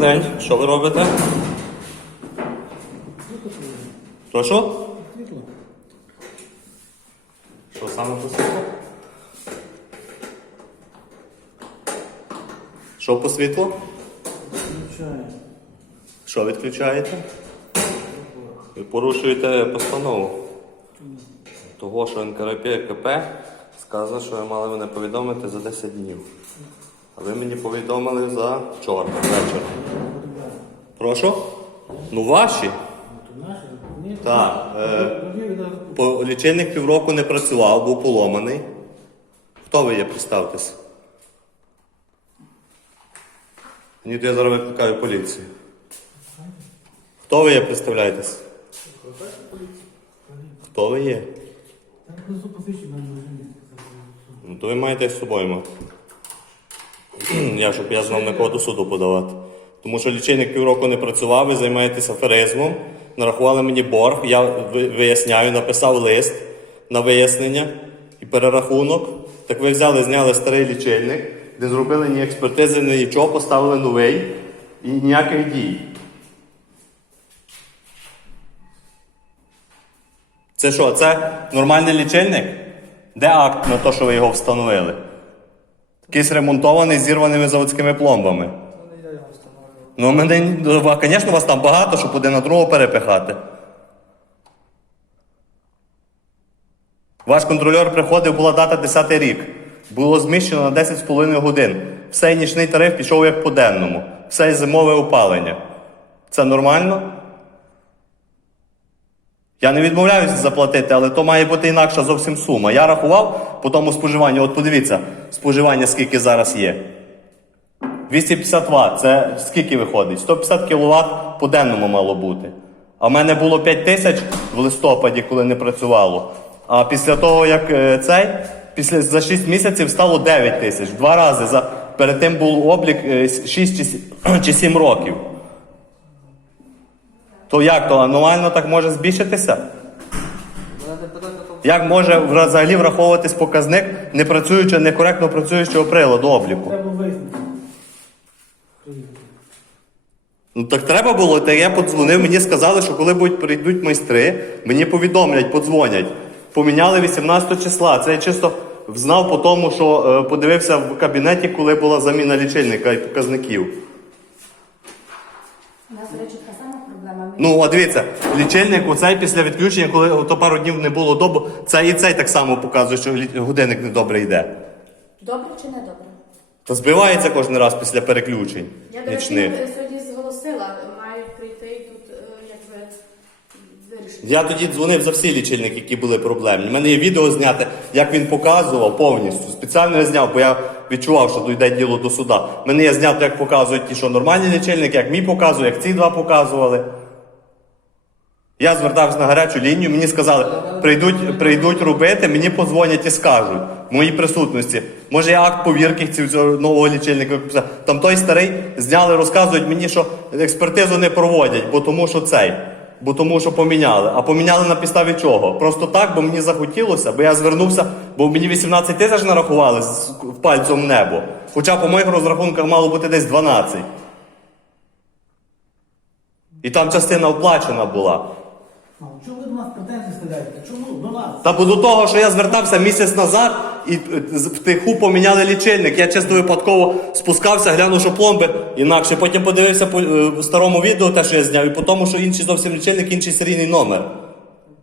день. Що ви робите? Прошу? Що саме по світлу? Що по світлу? Що відключаєте? Ви порушуєте постанову. Того, що НКРП КП сказано, що ви мали мене повідомити за 10 днів. А ви мені повідомили за вчора вечір. Прошу? Ну ваші? Так. Е, по- лічильник півроку не працював, був поломаний. Хто ви є, представтесь? Ні, то я зараз викликаю поліцію. Хто ви є, представляєтесь? Хто ви є? Ну, то ви маєте з собою мати. Я, щоб я знав на кого до суду подавати. Тому що лічильник півроку не працював, ви займаєтесь аферизмом, нарахували мені борг, я виясняю, написав лист на вияснення і перерахунок. Так ви взяли, зняли старий лічильник, не зробили ні експертизи, ні нічого, поставили новий і ніяких дій. Це що, це нормальний лічильник? Де акт на те, що ви його встановили? Якийсь ремонтований зірваними заводськими пломбами. Ну, мене, ну, звісно, вас там багато, щоб один на другого перепихати. Ваш контрольор приходив, була дата 10 рік. Було зміщено на 10,5 годин. Все нічний тариф пішов як по денному. Все зимове опалення. Це нормально? Я не відмовляюся заплатити, але то має бути інакша зовсім сума. Я рахував по тому споживанню. От подивіться, споживання скільки зараз є. 250 Вт, це скільки виходить? 150 кВт по денному мало бути. А в мене було 5 тисяч в листопаді, коли не працювало. А після того, як е, цей, після, за 6 місяців стало 9 тисяч. Два рази. За, перед тим був облік е, 6 чи, чи 7 років. То як то аномально так може збільшитися? Як може взагалі враховуватись показник непрацюючого, некоректно працюючого приладу обліку? Ну так треба було, та я подзвонив, мені сказали, що коли будуть прийдуть майстри, мені повідомлять, подзвонять. Поміняли 18 числа. Це я чисто знав по тому, що е, подивився в кабінеті, коли була заміна лічильника і показників. У нас, до речі, така сама проблема. Ми Ну, от дивіться, лічильник, оцей після відключення, коли ото пару днів не було добу, це і цей так само показує, що лі- годинник недобре йде. Добре чи не добре? То збивається кожен раз після переключень Я, до речі, нічних. е, сьогодні зголосила, мають прийти і тут е, якби вирішити. Я тоді дзвонив за всі лічильники, які були проблемні. У мене є відео зняте, як він показував повністю. Спеціально я зняв, бо я відчував, що дійде діло до суда. Мене є знято, як показують ті, що нормальні лічильники, як мій показує, як ці два показували. Я звертався на гарячу лінію, мені сказали, прийдуть, прийдуть робити, мені подзвонять і скажуть в моїй присутності. Може, я акт повірки цього нового лічильника. Там той старий зняли, розказують мені, що експертизу не проводять, бо тому що цей. Бо тому, що поміняли. А поміняли на підставі чого? Просто так, бо мені захотілося, бо я звернувся, бо мені 18 тисяч нарахували пальцем в небо. Хоча по моїх розрахунках мало бути десь 12. І там частина оплачена була. А чому ви до нас претензії стріляєте? Чому до нас? Та бо до того, що я звертався місяць назад і е, з- втиху поміняли лічильник. Я чисто випадково спускався, глянув, що пломби інакше. Потім подивився по е, старому відео, те, що я зняв, і по тому, що інший зовсім лічильник, інший серійний номер.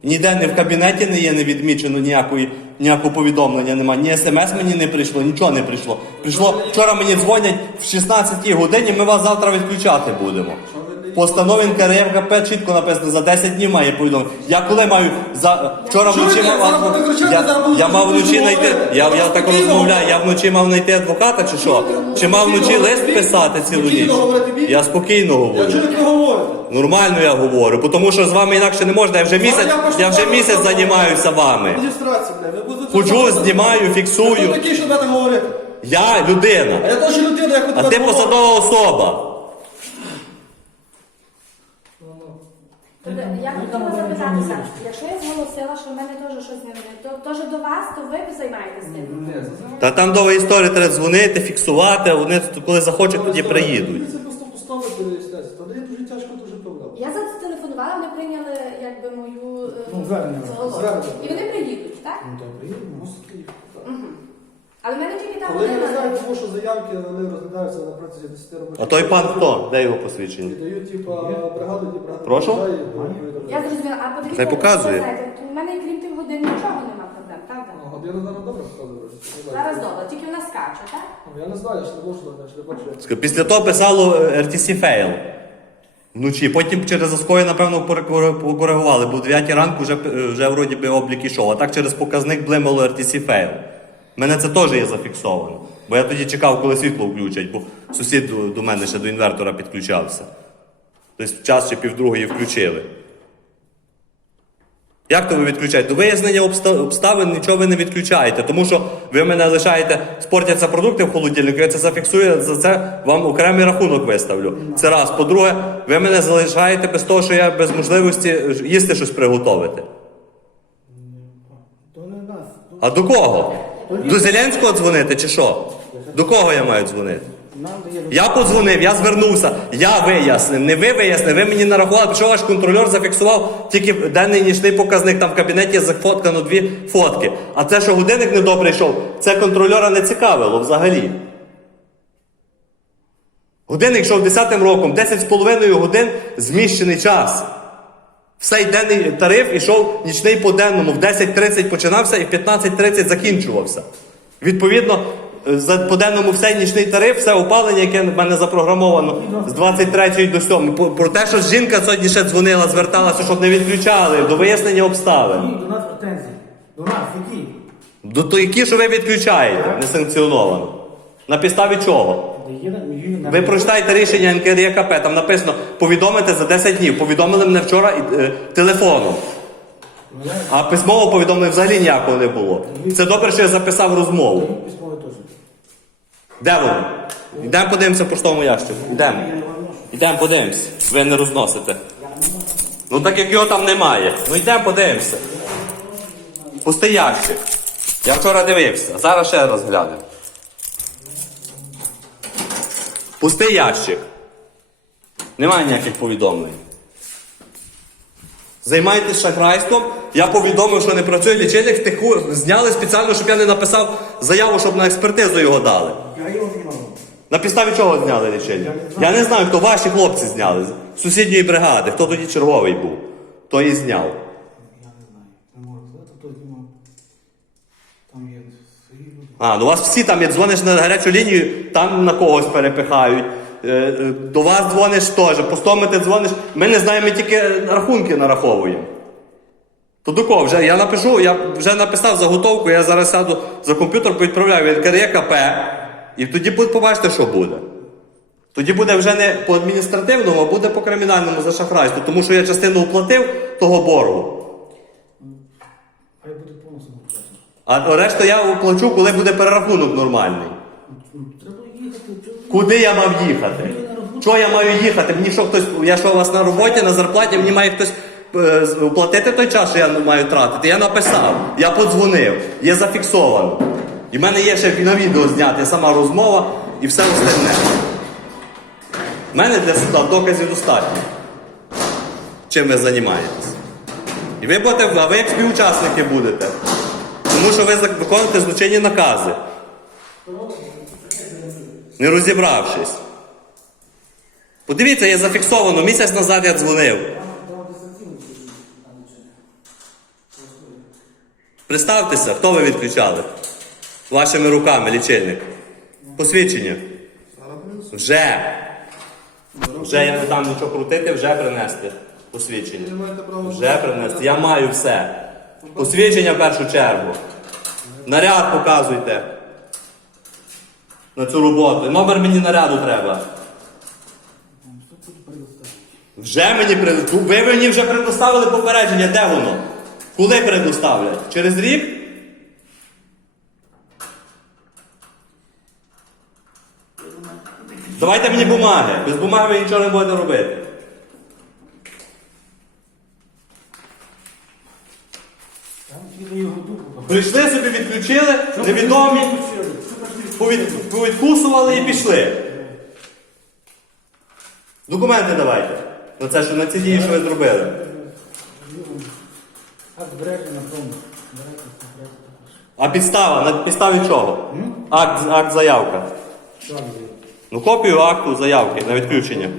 Ніде не в кабінеті не є не відмічено ніякої, ніякого повідомлення немає. Ні смс мені не прийшло, нічого не прийшло. Прийшло вчора мені дзвонять в 16 годині, ми вас завтра відключати будемо. В Постанові НКРФКП чітко написано, за 10 днів має повідомити. Я коли маю за вчора Чого вночі ви мав зараз кричати, я, зараз будете я мав вночі кричати? знайти. Я, я так Спокійно. розмовляю, я вночі мав знайти адвоката чи що? Чи мав вночі лист писати цілу ніч? Спокійно говорити більше. Я спокійно говорю. як ви говорите. Нормально я говорю, тому що з вами інакше не можна. Я вже місяць, я вже місяць займаюся вами. Реєстрація, бля. Ви будете Ходжу, знімаю, Ви фіксую. щоб говорити? Я людина, А я теж людина, як ви а ти посадова особа. Я хотіла запитатися, якщо я зголосила, що в мене теж щось не то теж до вас, то ви займаєтесь тим. Та там довга історія треба дзвонити, фіксувати, а вони коли захочуть, тоді приїдуть. Це просто то не дуже тяжко дуже проблема. Я зателефонувала, вони прийняли якби мою е, Ну, звернення. заголовку. Звернення. І вони приїдуть, так? Ну так, приїдемо, мусить приїхати. Але в мене тільки там Але я не година. знаю, тому що заявки вони розглядаються на протязі 10 років. А той пан хто? Де його посвідчення? Дають, типа, бригаду, ті бригада Прошу? приїжджає, і Я зрозуміла, а подивіться, Хай показує. знаєте, У мене крім тих годин нічого нема проблем, правда? А, Година зараз добре показує. Зараз добре, тільки вона скаче, так? Ну, Я не знаю, я ж не можу я ж не бачу. Після того писало е, RTC fail. Вночі. Потім через заскою, напевно, покоригували, бо в 9 ранку вже, е, вже вроді би облік ішов. А так через показник блимало RTC fail. У мене це теж є зафіксовано. Бо я тоді чекав, коли світло включать, бо сусід до, мене ще до інвертора підключався. Тобто час ще півдругої включили. Як то ви відключаєте? До вияснення обставин нічого ви не відключаєте, тому що ви мене лишаєте, спортяться продукти в холодильнику, я це зафіксую, за це вам окремий рахунок виставлю. Це раз. По-друге, ви мене залишаєте без того, що я без можливості їсти щось приготувати. А до кого? До Зеленського дзвонити чи що? До кого я маю дзвонити? Я подзвонив, я звернувся, я вияснив, не ви вияснив, ви мені нарахували, що ваш контролер зафіксував тільки денний нічний показник, там в кабінеті зафоткано дві фотки. А це, що годинник недобре йшов, це контрольора не цікавило взагалі. Годинник йшов 10 роком, 10,5 годин зміщений час. Все денний тариф ішов нічний по денному, в 10.30 починався і в 15.30 закінчувався. Відповідно, е, за по денному все нічний тариф, все опалення, яке в мене запрограмовано з 23 до 7. Про- те, що жінка сьогодні ще дзвонила, зверталася, щоб не відключали до вияснення обставин. Які до нас претензії? До нас, які? До то які, що ви відключаєте несанкціоновано. На підставі чого? Ви прочитайте рішення НКРЄКП, там написано повідомити за 10 днів. Повідомили мене вчора е, телефоном. А письмово повідомлення взагалі ніякого не було. Це добре, що я записав розмову. Письмове теж. Де воно? Йдемо подивимося в поштовому ящику. Йдемо. Йдемо подивимося. Ви не розносите. Ну так як його там немає. Ну йдемо подивимося. Пустий ящик. Я вчора дивився, зараз ще раз глянемо. Пустий ящик. Немає ніяких повідомлень. Займайтесь шахрайством. Я повідомив, що не працює лічильник, втиху зняли спеціально, щоб я не написав заяву, щоб на експертизу його дали. Я його знімав. На підставі чого зняли лічильник? Я не знаю, хто ваші хлопці зняли з сусідньої бригади, хто тоді черговий був, то і зняв. Я не знаю. Не можу сказати, хто знімав. Там є свої люди. А, ну вас всі там є, дзвониш на гарячу лінію, там на когось перепихають. Е, е, До вас дзвониш теж, по 100 ти дзвониш. Ми не знаємо, ми тільки рахунки нараховуємо. То до кого? Вже я напишу, я вже написав заготовку, я зараз сяду за комп'ютер, відправляю в НКРЄКП, і тоді побачите, що буде. Тоді буде вже не по адміністративному, а буде по кримінальному за шахрайство, тому що я частину оплатив того боргу. Хай буде повністю оплачено. А решту я оплачу, коли буде перерахунок нормальний. Треба їхати. Куди я мав їхати? Що я маю їхати? Мені що хтось, я що у вас на роботі, на зарплаті, мені має хтось е, оплатити той час, що я маю тратити. Я написав, я подзвонив, є зафіксовано. І в мене є ще на відео зняти сама розмова і все остальне. У мене для суда доказів достатньо. Чим ви займаєтесь? І ви будете, а ви як співучасники будете. Тому що ви виконуєте злочинні накази. Не розібравшись. Подивіться, є зафіксовано, місяць назад я дзвонив. Представтеся, хто ви відключали? Вашими руками лічильник. Посвідчення. Вже. Вже я не дам нічого крутити, вже принести. Посвідчення. Вже принести. Я маю все. Посвідчення в першу чергу. Наряд показуйте. На цю роботу. Номер мені наряду треба. Вже мені при- Ви мені вже предоставили попередження, де воно? Коли предоставлять? Через рік? Давайте мені бумаги. Без бумаги ви нічого не будете робити. Там тільки його дупу. Прийшли собі, відключили, невідомі, повід, повідкусували і пішли. Документи давайте. На це, що на ці дії, що ви зробили. А підстава, на підставі чого? Акт, акт заявка. Ну, копію акту заявки на відключення.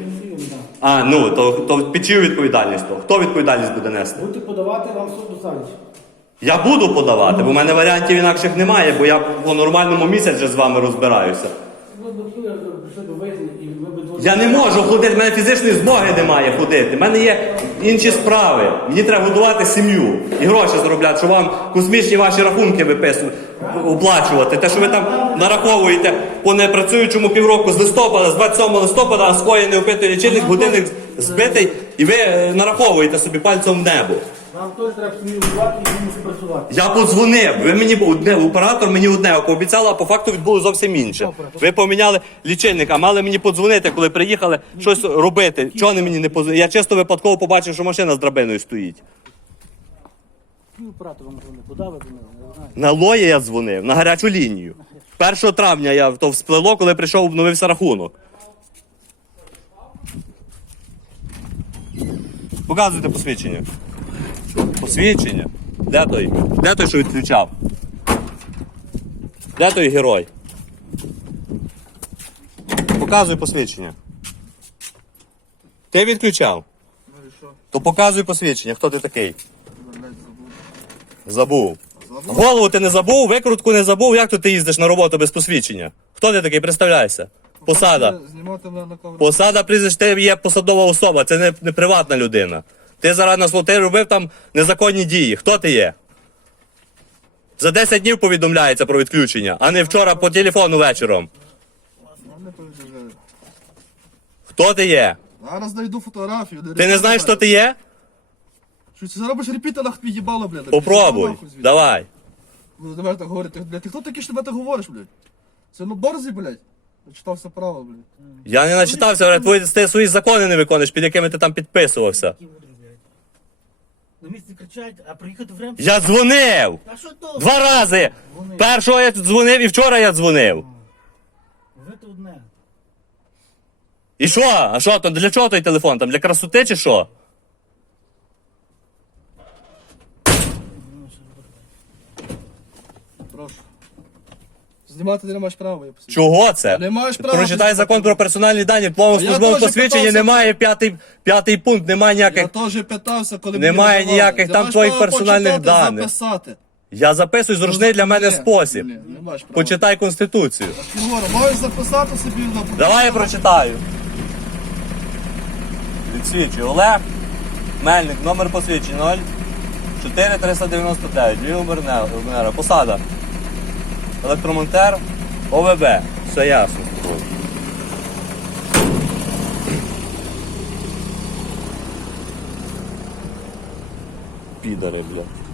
А, ну, то, то під чию відповідальність то? Хто відповідальність буде нести? Будете подавати вам суд доставить. Я буду подавати, бо в мене варіантів інакших немає, бо я по нормальному місяць з вами розбираюся. Я не можу ходити, в мене фізичної змоги немає ходити. В мене є інші справи. Мені треба годувати сім'ю і гроші заробляти, щоб вам космічні ваші рахунки виписувати, оплачувати. Те, що ви там нараховуєте по непрацюючому півроку з листопада, з 27 листопада, а скоєний опитує лічильник, годинник збитий, і ви е, нараховуєте собі пальцем в небо. Вам теж треба вбивати і мусить працювати. Я подзвонив. Ви мені одне, оператор мені одне пообіцяла, а по факту відбуло зовсім інше. Ви поміняли лічильник, а мали мені подзвонити, коли приїхали щось робити. Чого не мені не подзвонили? Я чисто випадково побачив, що машина з драбиною стоїть. Ну, оператор вам дзвонить. Куди ви дзвонили? Я не знаю. На лоє я дзвонив, на гарячу лінію. 1 травня я то всплило, коли прийшов, обновився рахунок. Показуйте посвідчення. Посвідчення. Де той? Де той, що відключав? Де той герой? Показуй посвідчення. Ти відключав? То показуй посвідчення. Хто ти такий? Забув. Голову ти не забув, викрутку не забув. Як то ти їздиш на роботу без посвідчення? Хто ти такий? Представляйся. Посада. Знімати мене на камеру. Посада прізвище, ти є посадова особа, це не, не приватна людина. Ти зараз на сло- ти робив там незаконні дії. Хто ти є? За 10 днів повідомляється про відключення, а не вчора по телефону вечором. Не. Хто ти є? Зараз знайду фотографію. Ти не знаєш, хто ти є? Що ти заробиш репіта, нах їбало, блядь. Попробуй. Давай. Давай. Давай так говорити. Блядь, ти хто такий, що ти так говориш, блядь? Це ну борзий, блядь. Я читався право, блядь. Я не начитався, твої ти свої закони не виконуєш, під якими ти там підписувався. На місці кричать, а приїхати в ремці. Я дзвонив! А що то? Два рази! Першого я дзвонив і вчора я дзвонив. Ви то одне. І що? А що там? для чого той телефон? Там для красоти чи що? Прошу. Знімати ти не маєш права, я. Чого це? Не маєш права Прочитай закон про персональні дані. А я службовому теж посвідченні питався. немає п'ятий, п'ятий пункт, немає Я ніяких. теж питався, коли Немає ніяких там твоїх право персональних почитати, даних. Записати. Я записую зручний для мене Ні, спосіб. ні, не маєш права. Почитай конституцію. Я говорю, можеш записати собі на Давай я прочитаю. Відсвічую. Олег Мельник, номер посвідчення 0 4399. Львів Обернера. Посада. Електромонтер ОВБ. Все ясно. Підари, блядь.